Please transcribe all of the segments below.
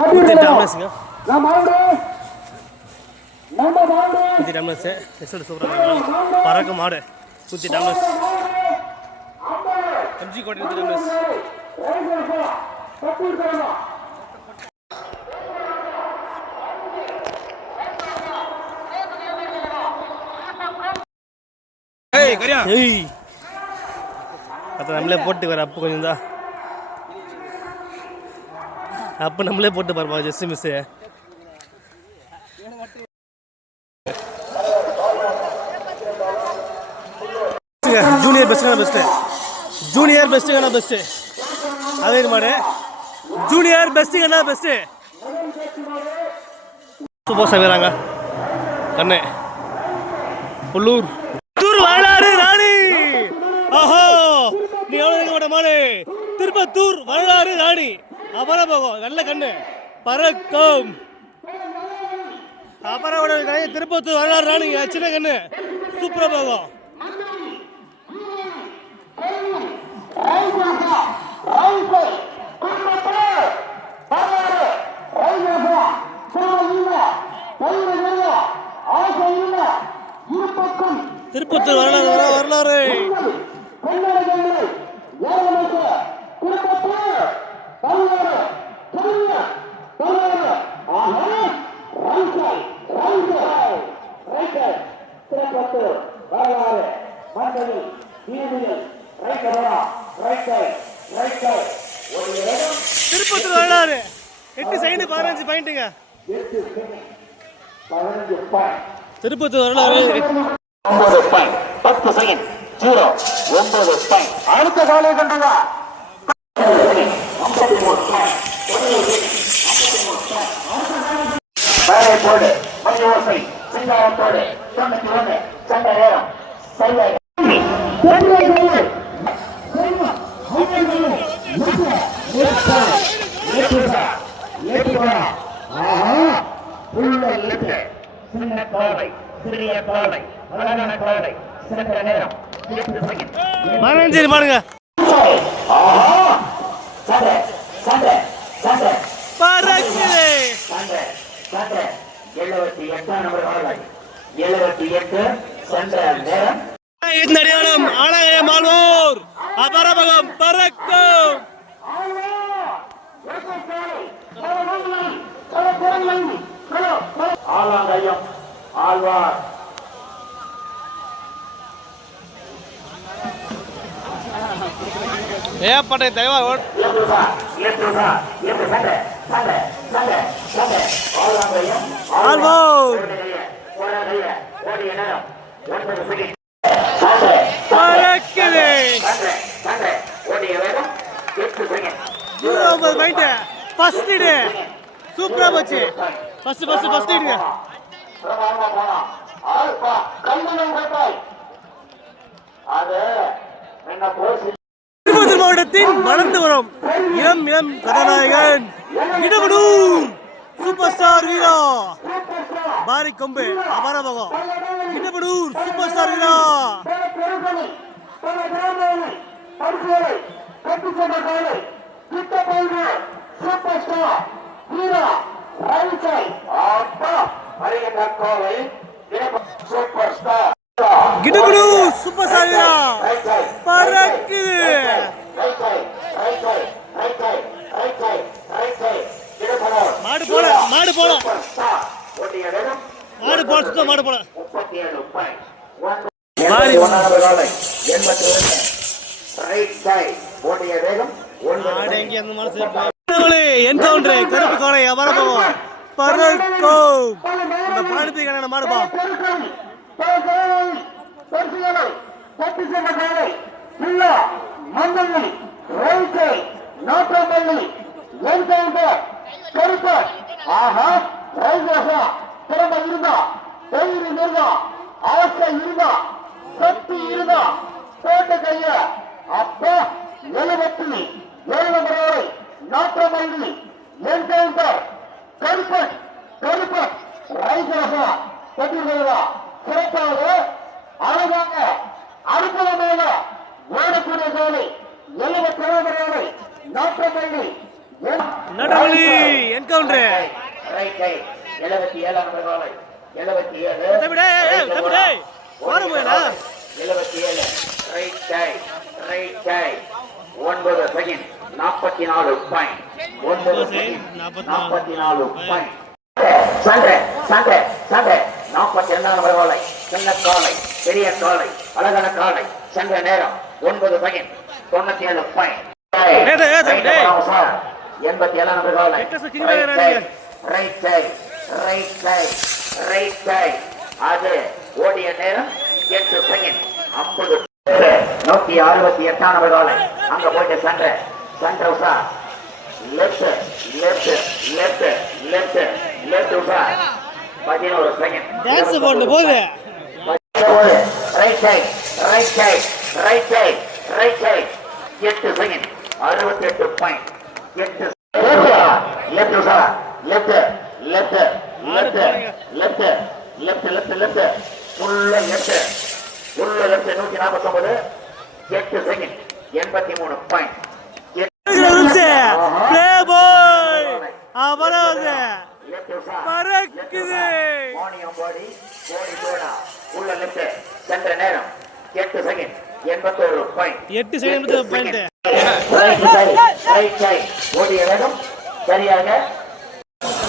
டம்ளர்ஸுங்க 100 tumblers result சூப்பராக பறக்க மாடு 100 டம்ளர்ஸ் எம்ஜி கோட்டை 100 டம்ளர்ஸ் அப்போ நம்மளே போட்டு வர அப்போ கொஞ்சம் தான் அப்போ நம்மளே போட்டு பாருப்பா ஜஸ்ட் மிஸ்ஸு ஜூனியர் பெஸ்ட்டுங்க பெஸ்ட்டு ஜூனியர் பெஸ்ட்டுங்கண்ணா பெஸ்ட்டு அதே மாடு ஜூனியர் பெஸ்ட்டுங்கண்ணா பெஸ்ட்டு சூப்பர் சமைக்கிறாங்க கண்ணே புல்லூர் வரலாறு ராணி ஆஹோ நீ எவ்வளோ மாட்ட மாடு திருப்பத்தூர் வரலாறு ராணி அப்புறம் போகும் நல்ல கண்ணு பறக்கும் அப்புறம் திருப்பத்தூர் வரலாறு ராணி சின்ன கண்ணு சூப்பராக போகும் திருப்பத்தூர் வரலாறு வரலாறு திருப்பத்தூர் வரலாறு 8 செகண்ட் 15 பாயிண்ட்டுங்க திருப்பத்தூர் வரலாறு 9 பாயிண்ட் 10 செகண்ட் 0 9 பாயிண்ட் அடுத்த காலை கண்டதா 53 பாயிண்ட் வேலை போடு மணி ஓசை சிங்காரத்தோடு 91 சண்டை நேரம் சரியாக சின்ன காலை சிறிய காலை அழகான காலை சிறந்த நேரம் 15 பாருங்க பறக்குது 78 நம்பர் காலை 78 சென்ற நேரம் இந்த அடையாளம் ஆலய மாலூர் அபரபகம் பறக்கும் ஆலாங்கயம் ஆழ்வார் ஏப்பட்டை தெய்வா ஆழ்வார் பறக்குது 0 பாயிண்ட் ஃபர்ஸ்ட் டே சூப்பரா போச்சு ஃபர்ஸ்ட் இடுங்க திருப்பத்தூர் மாவட்டத்தின் வளர்ந்து வரும் இளம் கதாநாயகன் இடமடூர் சூப்பர் ஸ்டார் வீரா பாரி கொம்பு அபாரபகம் இடமடூர் சூப்பர் ஸ்டார் வீரா சூப்பர் ஸ்டார் வீரா சூப்பர் ஸ்டார் கிடகுடு சூப்பர் ஸ்டார் வீரா பறக்குது மாடு போல மாடு போல மாடு போல சுத்த மாடு போல 37 பாயிண்ட் 82 ரைட் சைடு ஓடிய வேகம் 9 எங்க அந்த மாதிரி என்கவுண்டர் கருப்பு கோலை அபரபகம் பறக்கும் இந்த பாடுத்தி கண்ண மாடுபா அப்பா 77 நாற்றமல்லி என்கவுண்டர் கருப்பன் ரைசரசா பெற்றிருக்கிறதா சிறப்பாக அழகாக அற்புதமாக ஓடக்கூடிய கோலை 77 நாற்றமல்லி என்கவுண்டர் கவுண்டரு ரைட் கை 77 நம்பர் காலை 77 தம்பிடே தம்பிடே வர போயடா 77 ரைட் கை 9 செகண்ட் 44 பாயிண்ட் 9 செகண்ட் 44 பாயிண்ட் சண்டை 42 நம்பர் காலை சின்ன காலை பெரிய காலை அழகான காலை சண்டை நேரம் 9 செகண்ட் 97 பாயிண்ட் 87 நம்பர் காலை ரைட் சைடு அது ஓடிய நேரம் 8 செகண்ட் 50 168 நம்பர் காலை அங்க போயிட்டு சண்டை Usha left Usha 11 second dance போடு போடு right side 8 second 68 point 8 left Usha left ஃபுல்லா left 149 8 second 83 point play boy அவரது பறக்குது உள்ள லெஃப்ட் சென்ற நேரம் 8 second 81 point 8 second point right side ஓடிய வேகம் சரியாக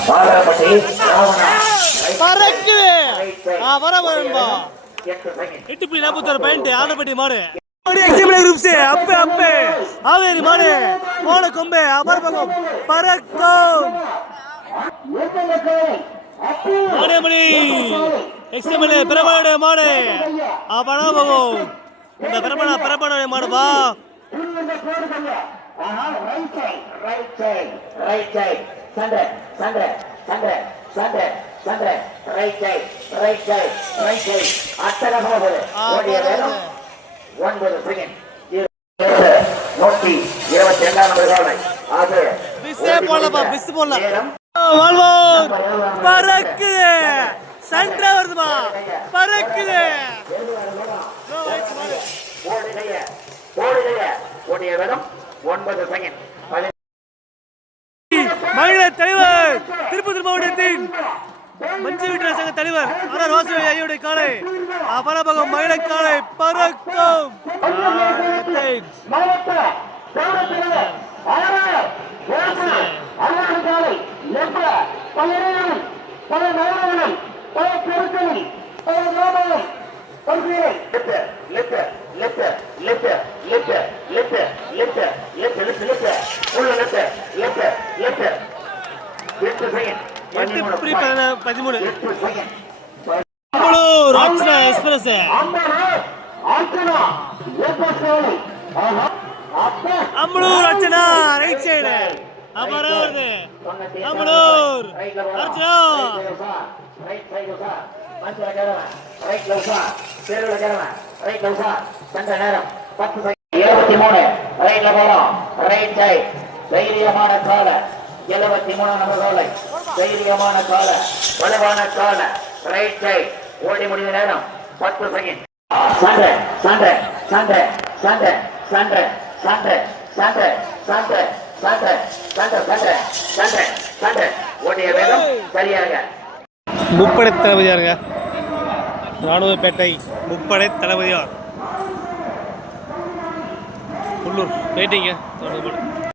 பாலப்பட்டி பறக்குது வர வரும்பா 8 செகண்ட் 8.46 பாயிண்ட் ஆலப்பட்டி மாடு அப்பே அப்பே ஆவேரி மாடு போன கொம்பே அபரபகம் பறக்கும் மாடேமணி எக்ஸ்எம்எல்ஏ பிரபல மாடு அபரபகம் இந்த பிரபல மாடு வா ரைட் சைடு சண்டை ரைட் சைடு அட்டகமாக ஓடிய வேகம் 9 செகண்ட் 122 நம்பர் காலை அது பிஸ்ஸே போடலப்பா பிஸ் போடலாம் வால்வோர் பறக்குது சண்டை வருதுமா பறக்குது ஓடிய வேகம் 9 செகண்ட் மகிழ தலைவர் திருப்பதி மாவட்டத்தின் மஞ்சு வீட்டு சங்க தலைவர் ஆர் வாசுவை ஐயோடைய காலை அபரபகம் மகிழ காலை பறக்கும் ராட்சா express Ambalur Archana right side அப்புறம் வருது அம்பலூர் அர்ச்சனா தைரியமான கால 73 நம்பர் காலை தைரியமான கால வலுவான கால ரைட் சைடு ஓடி முடிந்த நேரம் 10 செகண்ட் சண்டை ஓடிய வேகம் சரியாக முப்படை தளபதியாருங்க ராணுவப்பேட்டை முப்படை தளபதியார் உள்ளூர் பேட்டிங்க